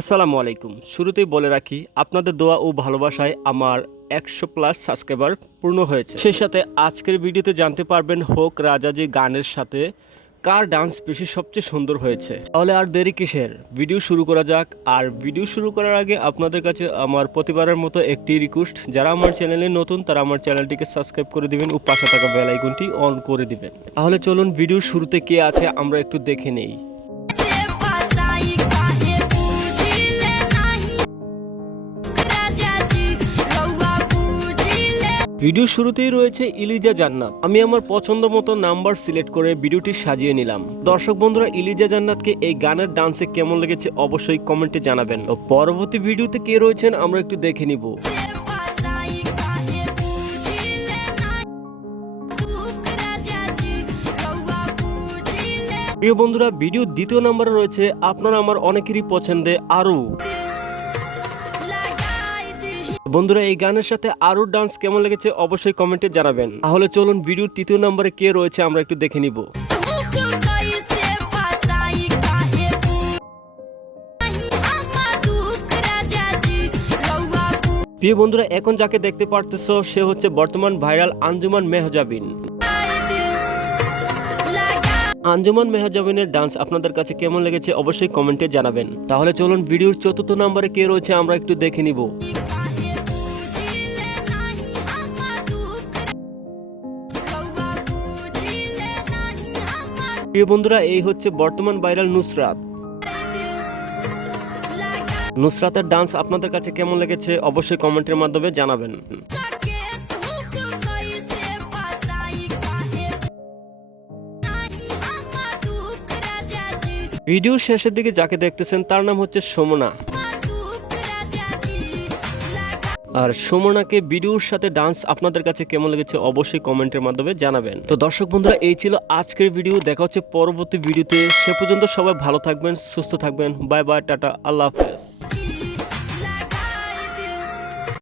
আসসালামু আলাইকুম। শুরুতেই বলে রাখি, আপনাদের দোয়া ও ভালোবাসায় আমার 100+ সাবস্ক্রাইবার পূর্ণ হয়েছে। সেই সাথে আজকের ভিডিওতে জানতে পারবেন হোক রাজাজি গানের সাথে কার ডান্স বেশি সবচেয়ে সুন্দর হয়েছে। তাহলে আর দেরি কিসের, ভিডিও শুরু করা যাক। আর ভিডিও শুরু করার আগে আপনাদের কাছে আমার প্রতিবারের মতো একটি রিকোয়েস্ট, যারা আমার চ্যানেলে নতুন তারা আমার চ্যানেলটিকে সাবস্ক্রাইব করে দিবেন ও পাশে থাকা বেল আইকনটি অন করে দিবেন। তাহলে চলুন ভিডিও শুরুতে কে আছে আমরা একটু দেখে নেই। ভিডিও শুরুতেই রয়েছে ইলিজা জান্নাত। আমি আমার পছন্দ মতো নাম্বার সিলেক্ট করে ভিডিওটি সাজিয়ে নিলাম। দর্শক বন্ধুরা, ইলিজা জান্নাতকে এই গানের ডান্সে কেমন লেগেছে অবশ্যই কমেন্টে জানাবেন। তো পরবর্তী ভিডিওতে কে রয়েছেন আমরা একটু দেখে নিব। প্রিয় বন্ধুরা, ভিডিও দ্বিতীয় নম্বরে রয়েছে আপনারা আমার অনেকেরই পছন্দে আরু। বন্ধুরা, এই গানের সাথে আরুর ডান্স কেমন লেগেছে অবশ্যই কমেন্টে জানাবেন। তাহলে চলুন ভিডিওর তৃতীয় নম্বরে কে রয়েছে আমরা একটু দেখে নিব। প্রিয় বন্ধুরা, এখন যাকে দেখতে পারতেছো সে হচ্ছে বর্তমান ভাইরাল আঞ্জুমান মেহজাবিন। আঞ্জুমান মেহজাবিনের ডান্স আপনাদের কাছে কেমন লেগেছে অবশ্যই কমেন্টে জানাবেন। তাহলে চলুন ভিডিওর চতুর্থ নম্বরে কে রয়েছে আমরা একটু দেখে নিব। প্রিয় বন্ধুরা, এই হচ্ছে বর্তমান ভাইরাল নুসরাত। নুসরাতের ডান্স আপনাদের কাছে কেমন লেগেছে অবশ্যই কমেন্টের মাধ্যমে জানাবেন। ভিডিওর শেষের দিকে যাকে দেখতেছেন তার নাম হচ্ছে সুমনা। আর সুমনাকে ভিডিওর সাথে ডান্স আপনাদের কাছে কেমন লেগেছে অবশ্যই কমেন্টের মাধ্যমে জানাবেন। তো দর্শক বন্ধুরা, এই ছিল আজকের ভিডিও। দেখা হচ্ছে পরবর্তী ভিডিওতে। সে পর্যন্ত সবাই ভালো থাকবেন, সুস্থ থাকবেন। বাই বাই, টাটা, আল্লাহ হাফেজ।